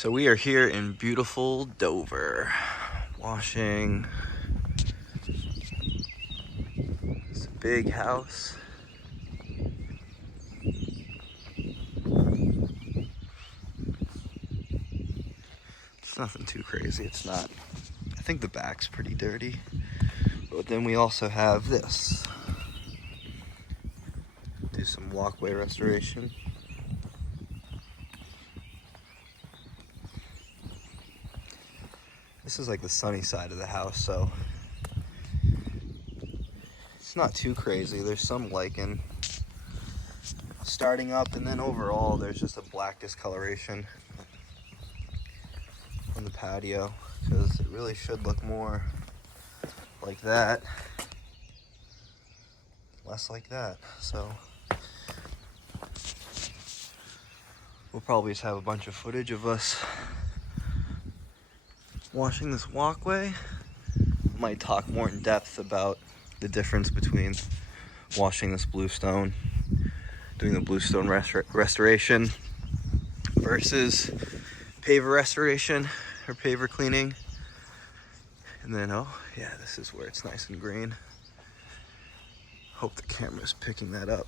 So we are here in beautiful Dover, washing. It's a big house. It's nothing too crazy. It's not. I think the back's pretty dirty. But then we also have this. Do some walkway restoration. This is like the sunny side of the house, so it's not too crazy. There's some lichen starting up, and then overall there's just a black discoloration on the patio because it really should look more like that, less like that. So we'll probably just have a bunch of footage of us washing this walkway. Might talk more in depth about the difference between washing this bluestone, doing the bluestone restoration versus paver restoration or paver cleaning. And then, oh yeah, this is where it's nice and green. Hope the camera's picking that up.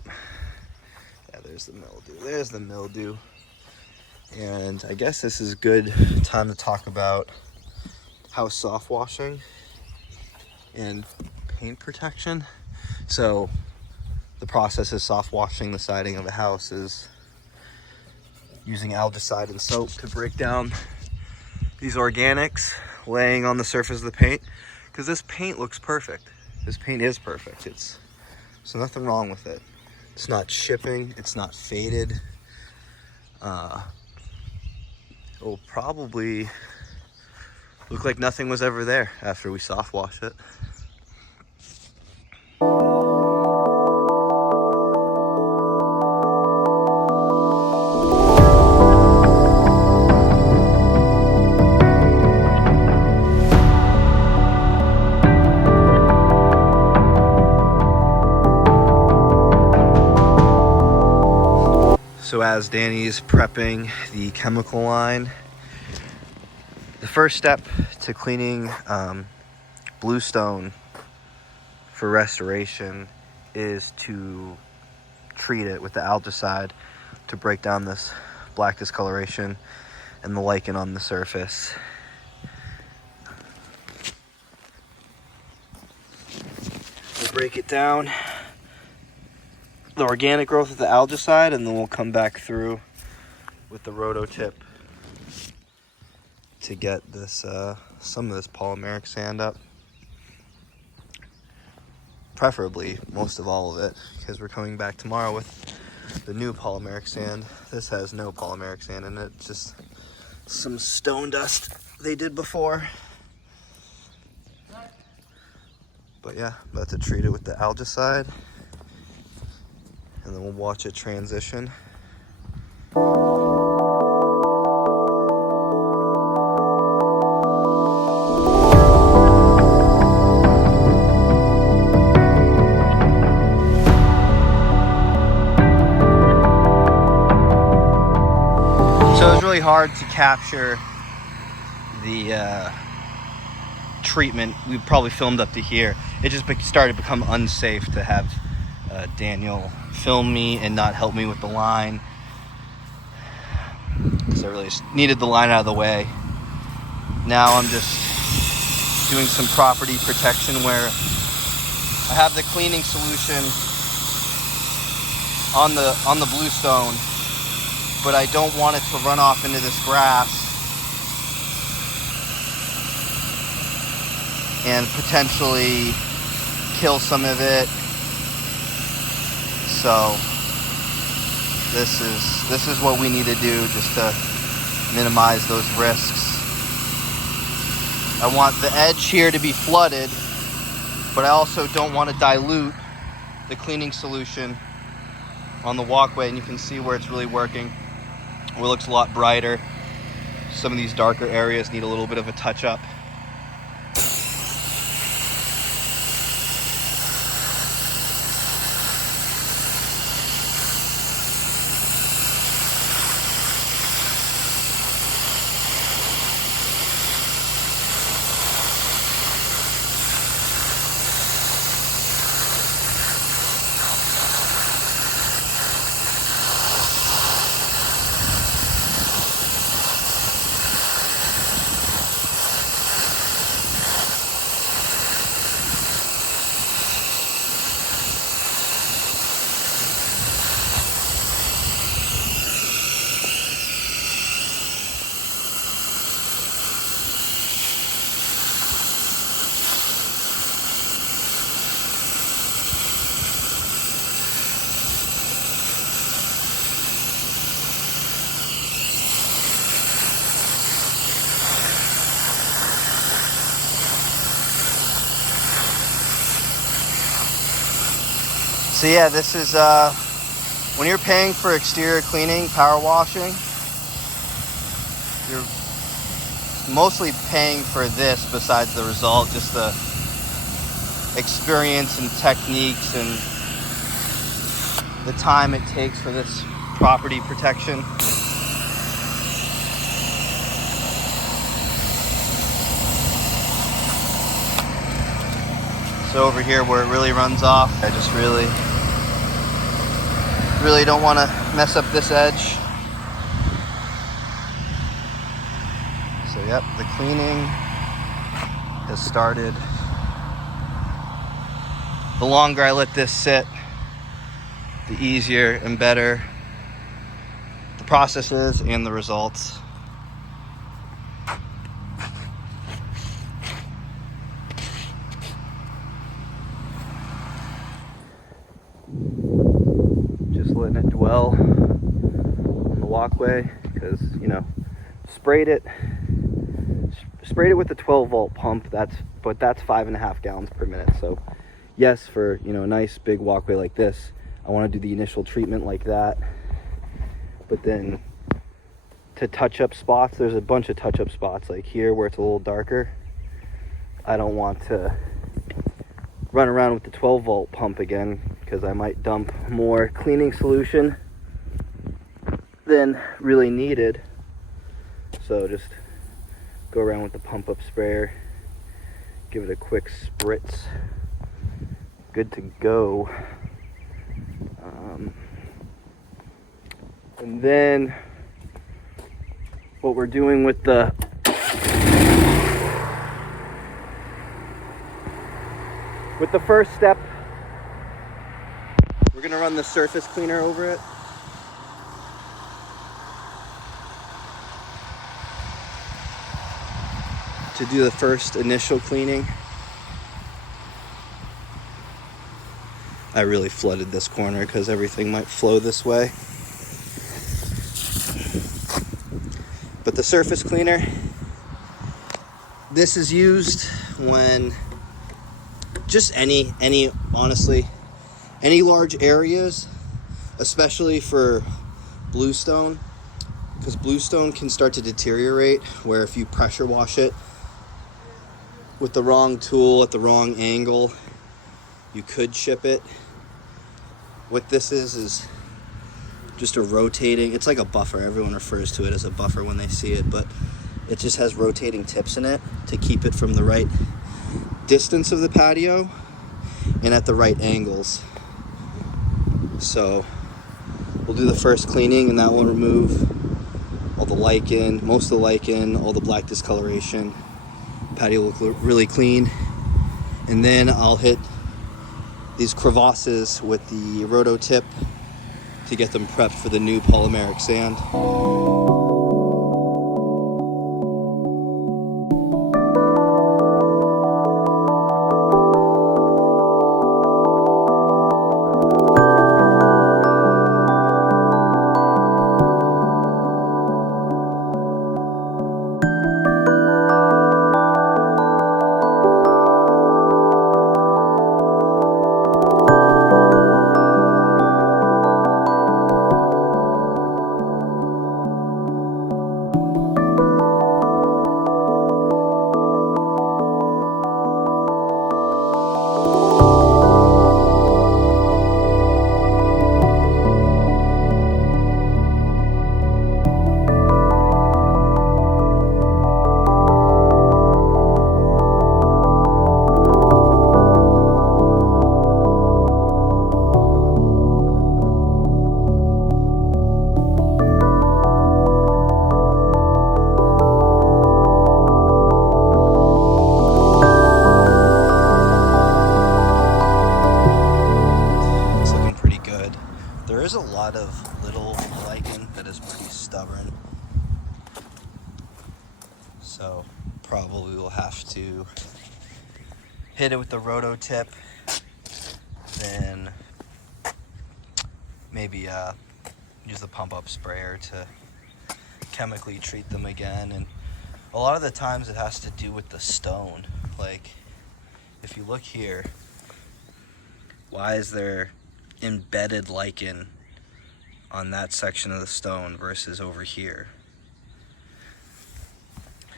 Yeah, there's the mildew. There's the mildew. And I guess this is a good time to talk about house soft washing and paint protection. So the process is soft washing the siding of a house is using algicide and soap to break down these organics laying on the surface of the paint, because this paint looks perfect. This paint is perfect. So nothing wrong with it. It's not chipping, it's not faded. It will probably look like nothing was ever there after we soft wash it. So as Danny's prepping the chemical line, the first step to cleaning bluestone for restoration is to treat it with the algicide to break down this black discoloration and the lichen on the surface. We'll break it down, the organic growth with the algicide, and then we'll come back through with the roto tip to get this some of this polymeric sand up, preferably most of all of it, because we're coming back tomorrow with the new polymeric sand. This has no polymeric sand in it, just some stone dust they did before. But yeah, about to treat it with the algicide, and then we'll watch it transition. So it was really hard to capture the treatment. We probably filmed up to here. It just started to become unsafe to have Daniel film me and not help me with the line, because I really needed the line out of the way. Now I'm just doing some property protection where I have the cleaning solution on the bluestone, but I don't want it to run off into this grass and potentially kill some of it. So this is what we need to do just to minimize those risks. I want the edge here to be flooded, but I also don't want to dilute the cleaning solution on the walkway, and you can see where it's really working. It looks a lot brighter. Some of these darker areas need a little bit of a touch up. So yeah, this is when you're paying for exterior cleaning, power washing, you're mostly paying for this besides the result, just the experience and techniques and the time it takes for this property protection. So over here where it really runs off, I just really don't want to mess up this edge. So yep, the cleaning has started. The longer I let this sit, the easier and better the process is and the results. Just letting it dwell on the walkway because, you know, sprayed it with the 12-volt pump. That's 5.5 gallons per minute. So yes, for, you know, a nice big walkway like this, I want to do the initial treatment like that. But then to touch up spots, there's a bunch of touch up spots like here where it's a little darker. I don't want to run around with the 12-volt pump again because I might dump more cleaning solution than really needed. So just go around with the pump up sprayer, give it a quick spritz, good to go. And then what we're doing with the first step, we're gonna run the surface cleaner over it. To do the first initial cleaning. I really flooded this corner because everything might flow this way. But the surface cleaner, this is used when just honestly, any large areas, especially for bluestone, because bluestone can start to deteriorate where if you pressure wash it with the wrong tool at the wrong angle, you could chip it. What this is just a rotating, it's like a buffer. Everyone refers to it as a buffer when they see it, but it just has rotating tips in it to keep it from the right distance of the patio and at the right angles. So we'll do the first cleaning and that will remove all the lichen, most of the lichen, all the black discoloration. Patio will look really clean. And then I'll hit these crevasses with the roto tip to get them prepped for the new polymeric sand. There's a lot of little lichen that is pretty stubborn, so probably we'll have to hit it with the roto tip, then maybe use the pump up sprayer to chemically treat them again. And a lot of the times it has to do with the stone. Like if you look here, why is there embedded lichen on that section of the stone versus over here.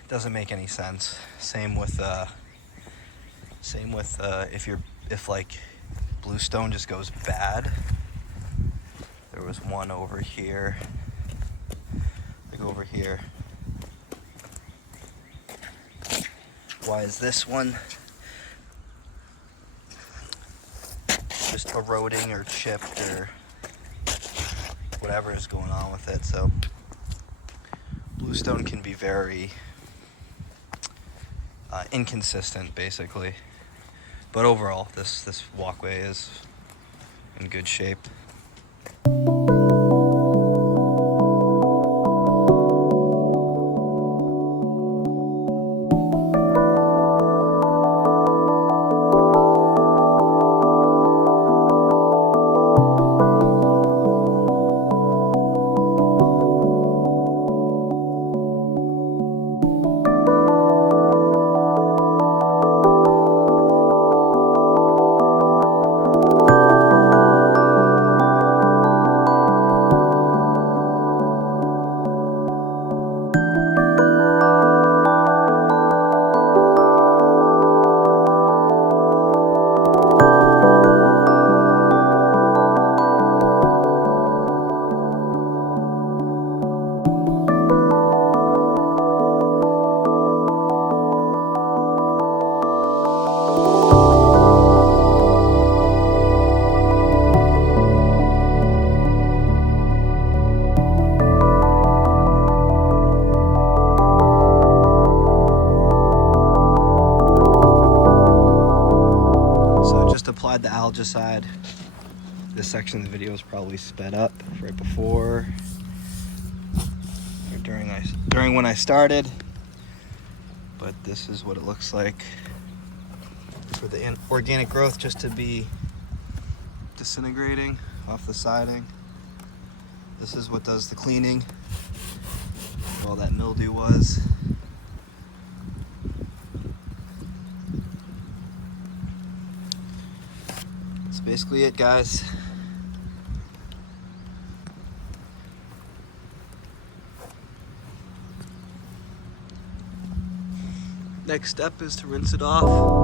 It doesn't make any sense. Same with if like bluestone just goes bad. There was one over here. Like over here. Why is this one just eroding or chipped or whatever is going on with it? So bluestone can be very inconsistent, basically. But overall, this walkway is in good shape. Applied the algicide. This section of the video is probably sped up right before or during when I started, but this is what it looks like for the organic growth just to be disintegrating off the siding. This is what does the cleaning where all that mildew was. Basically it, guys. Next step is to rinse it off.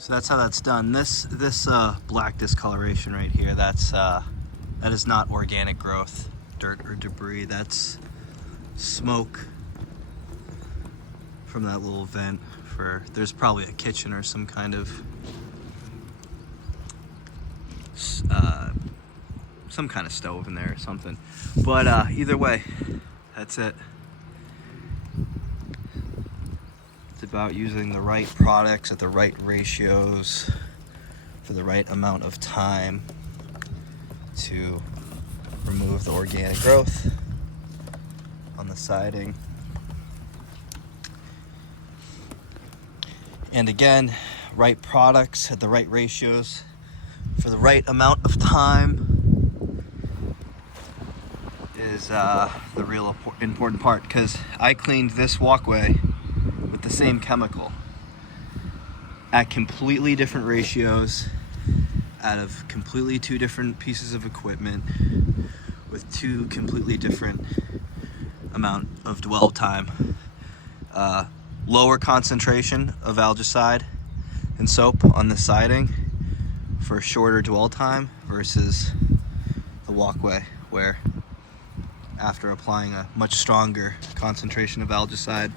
So that's how that's done. This black discoloration right here, that is not organic growth, dirt or debris. That's smoke from that little vent there's probably a kitchen or some kind of stove in there or something. But either way, that's it. It's about using the right products at the right ratios for the right amount of time to remove the organic growth on the siding. And again, right products at the right ratios for the right amount of time is the real important part, because I cleaned this walkway with the same chemical at completely different ratios out of completely two different pieces of equipment with two completely different amount of dwell time. Lower concentration of algicide and soap on the siding for shorter dwell time versus the walkway, where after applying a much stronger concentration of algicide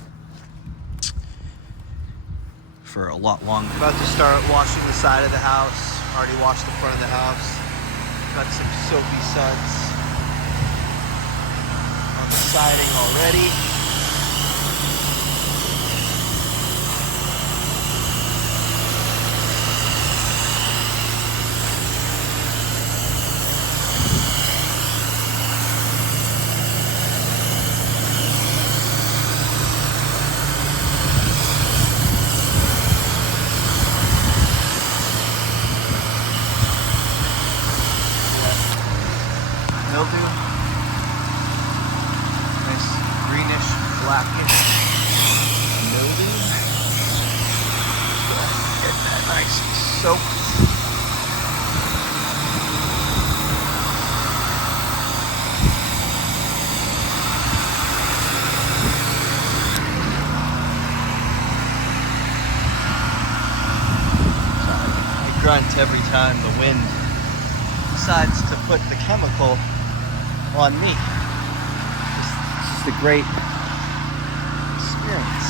for a lot longer. About to start washing the side of the house. Already washed the front of the house. Got some soapy suds on the siding already. Mildew. Nice greenish, blackish mildew. Get that nice soap. I grunt every time the wind decides to put the chemical on me. It's just a great experience.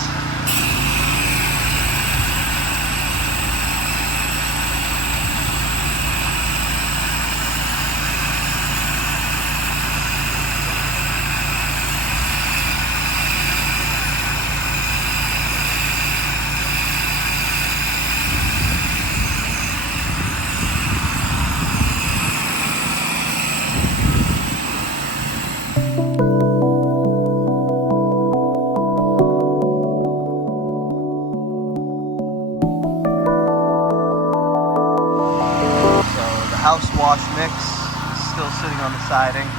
House wash mix is still sitting on the siding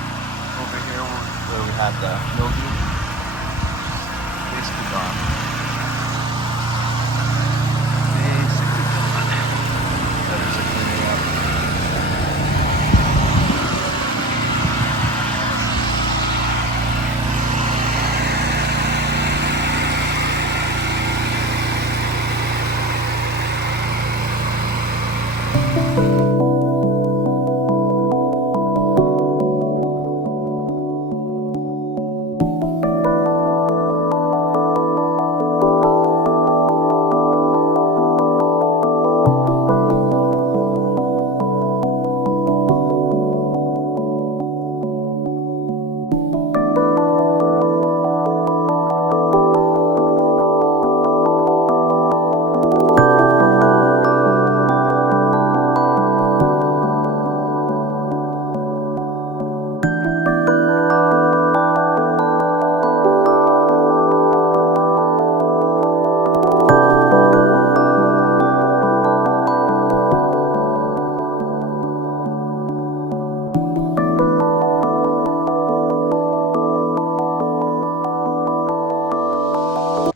over here where we have the mildew. Basically gone. Basically gone. Gutters are cleaning up.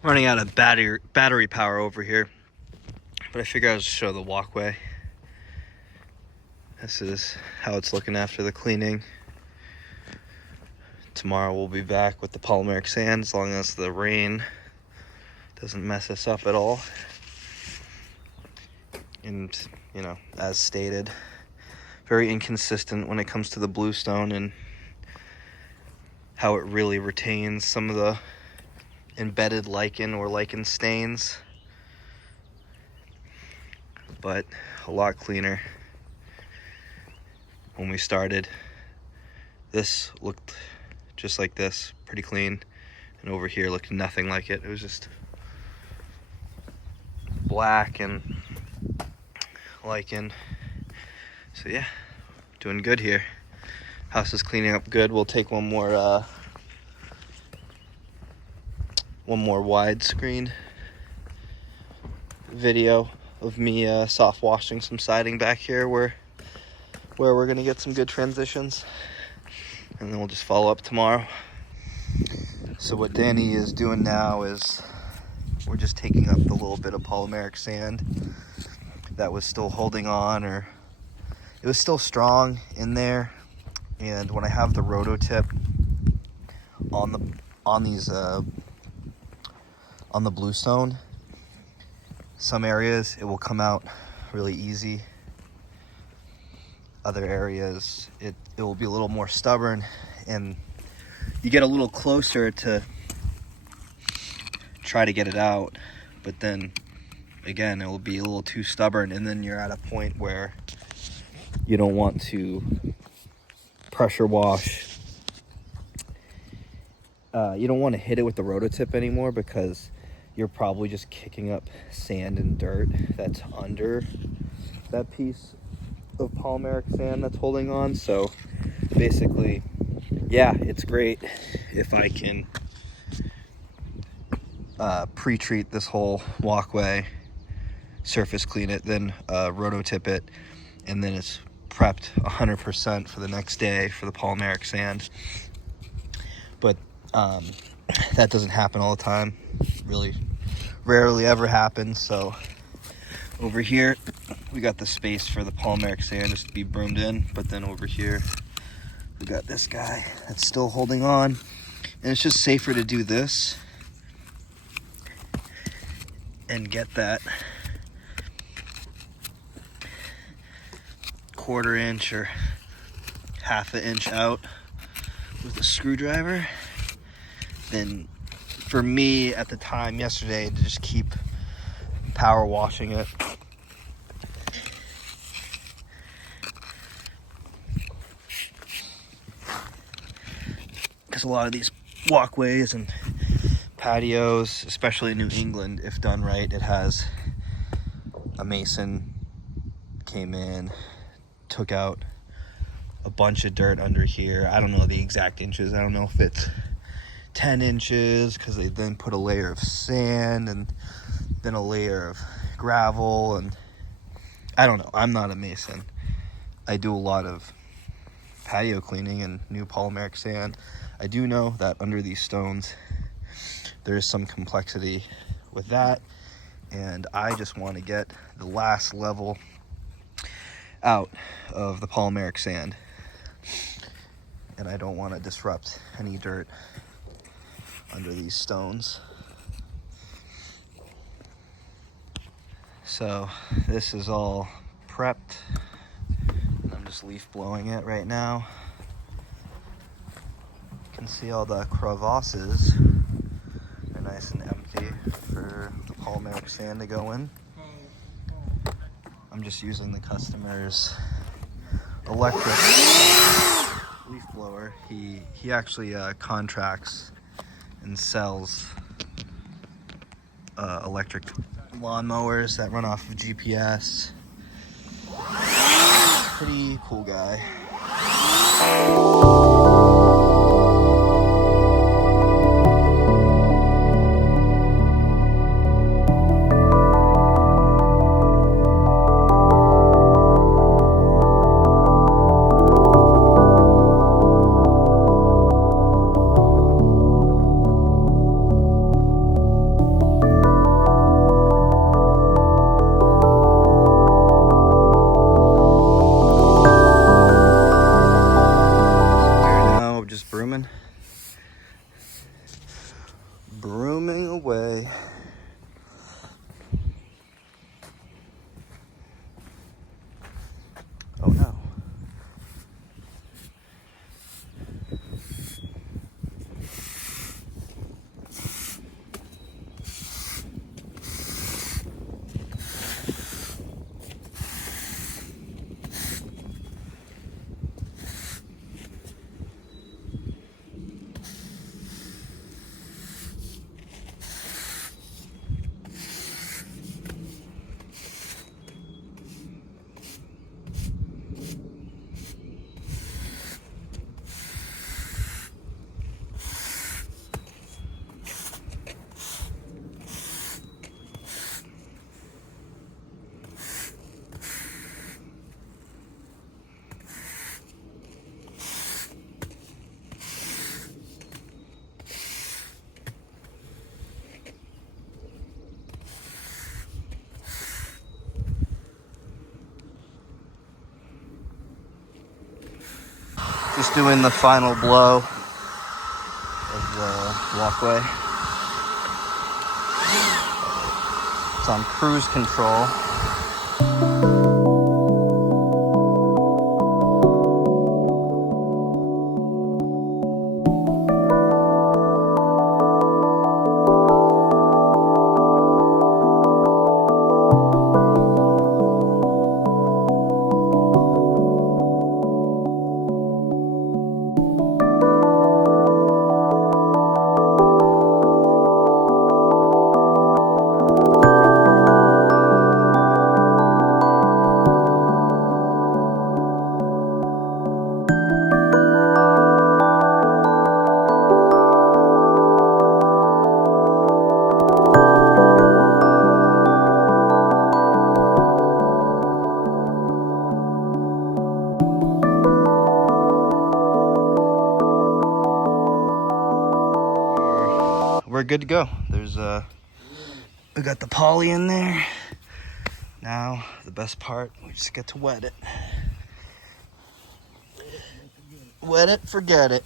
Running out of battery power over here, but I figured I'll just show the walkway. This is how it's looking after the cleaning. Tomorrow we'll be back with the polymeric sand, as long as the rain doesn't mess us up at all. And, you know, as stated, very inconsistent when it comes to the bluestone and how it really retains some of the embedded lichen or lichen stains, but a lot cleaner. When we started, this looked just like this, pretty clean, and over here looked nothing like it. It was just black and lichen. So yeah, doing good here. House is cleaning up good. We'll take one more widescreen video of me soft washing some siding back here where we're gonna get some good transitions, and then we'll just follow up tomorrow. So what Danny is doing now is we're just taking up the little bit of polymeric sand that was still holding on, or it was still strong in there. And when I have the rototip on the bluestone, some areas it will come out really easy. Other areas it will be a little more stubborn, and you get a little closer to try to get it out, but then again it will be a little too stubborn, and then you're at a point where you don't want to pressure wash. You don't want to hit it with the rototip anymore, because you're probably just kicking up sand and dirt that's under that piece of polymeric sand that's holding on. So basically, yeah, it's great if I can pre-treat this whole walkway, surface clean it, then rototip it, and then it's prepped 100% for the next day for the polymeric sand. But that doesn't happen all the time. Really rarely ever happens. So over here we got the space for the polymeric sand just to be broomed in, but then over here we got this guy that's still holding on, and it's just safer to do this and get that 1/4 inch or 1/2 inch out with a screwdriver than for me at the time yesterday to just keep power washing it. Because a lot of these walkways and patios, especially in New England, if done right, it has a mason came in, took out a bunch of dirt under here. I don't know the exact inches. I don't know if it's 10 inches, because they then put a layer of sand and then a layer of gravel, and I don't know. I'm not a mason. I do a lot of patio cleaning and new polymeric sand. I do know that under these stones there is some complexity with that, and I just want to get the last level out of the polymeric sand, and I don't want to disrupt any dirt under these stones. So this is all prepped, and I'm just leaf blowing it right now. You can see all the crevasses. They're nice and empty for the polymeric sand to go in. I'm just using the customer's electric leaf blower. He actually contracts and sells electric lawnmowers that run off of GPS. Pretty cool guy. Just doing the final blow of the walkway. It's on cruise control. We're good to go. We got the poly in there. Now the best part, we just get to wet it. Wet it, forget it.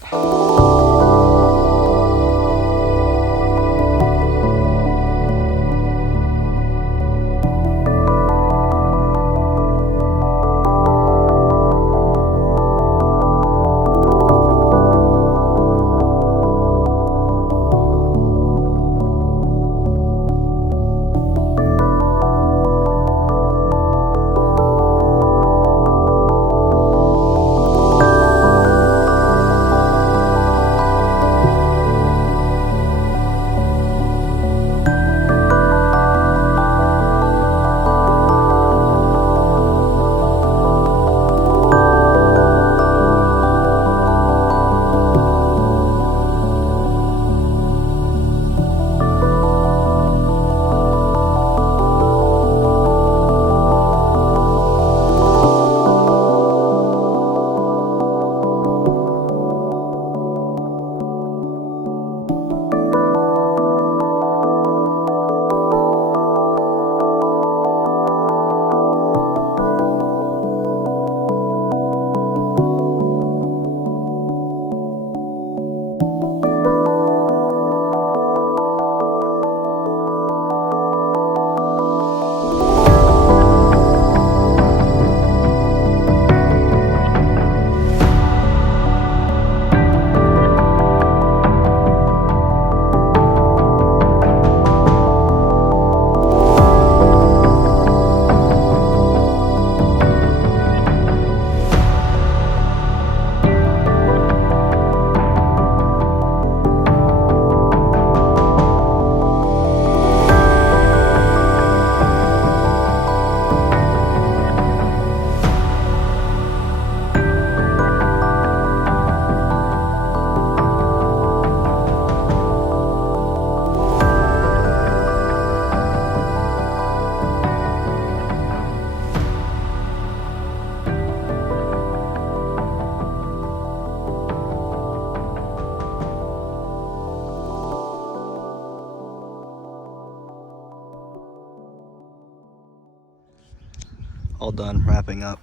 All done, wrapping up.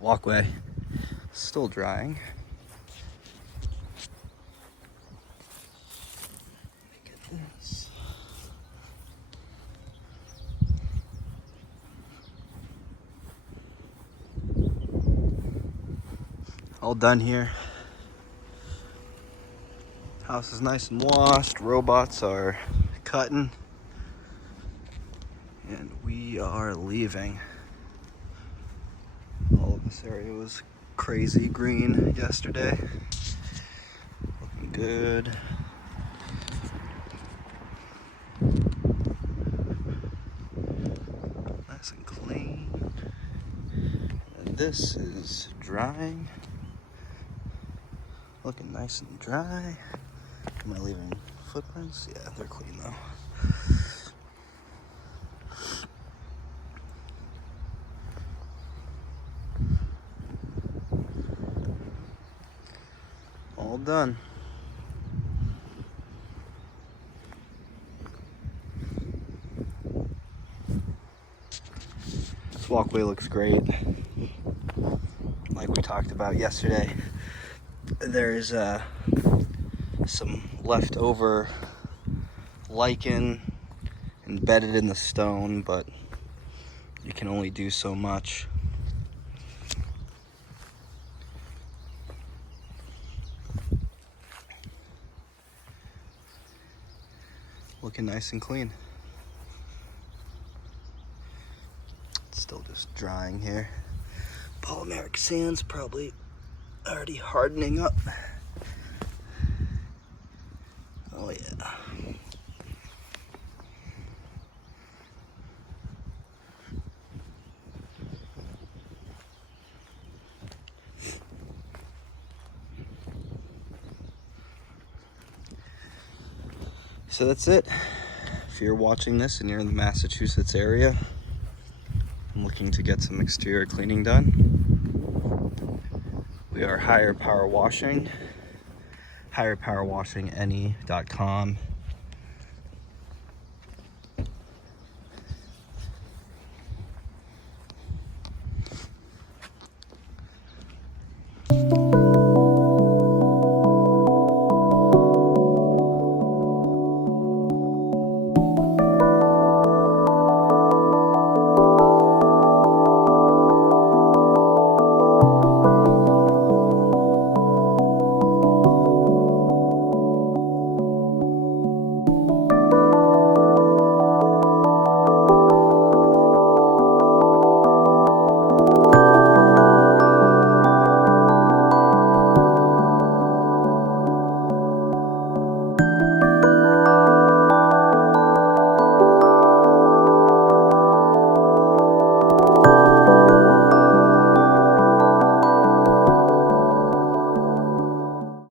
Walkway, still drying. Get this. All done here. House is nice and washed. Robots are cutting. And we are leaving. All of this area was crazy green yesterday. Looking good. Nice and clean. And this is drying. Looking nice and dry. Am I leaving footprints? Yeah, they're clean though. All done. This walkway looks great. Like we talked about yesterday, there's some leftover lichen embedded in the stone, but you can only do so much. Looking nice and clean. It's still just drying here. Polymeric sand's probably already hardening up. Oh yeah. So that's it. If you're watching this and you're in the Massachusetts area, I'm looking to get some exterior cleaning done. We are Higher Power Washing, higherpowerwashingany.com.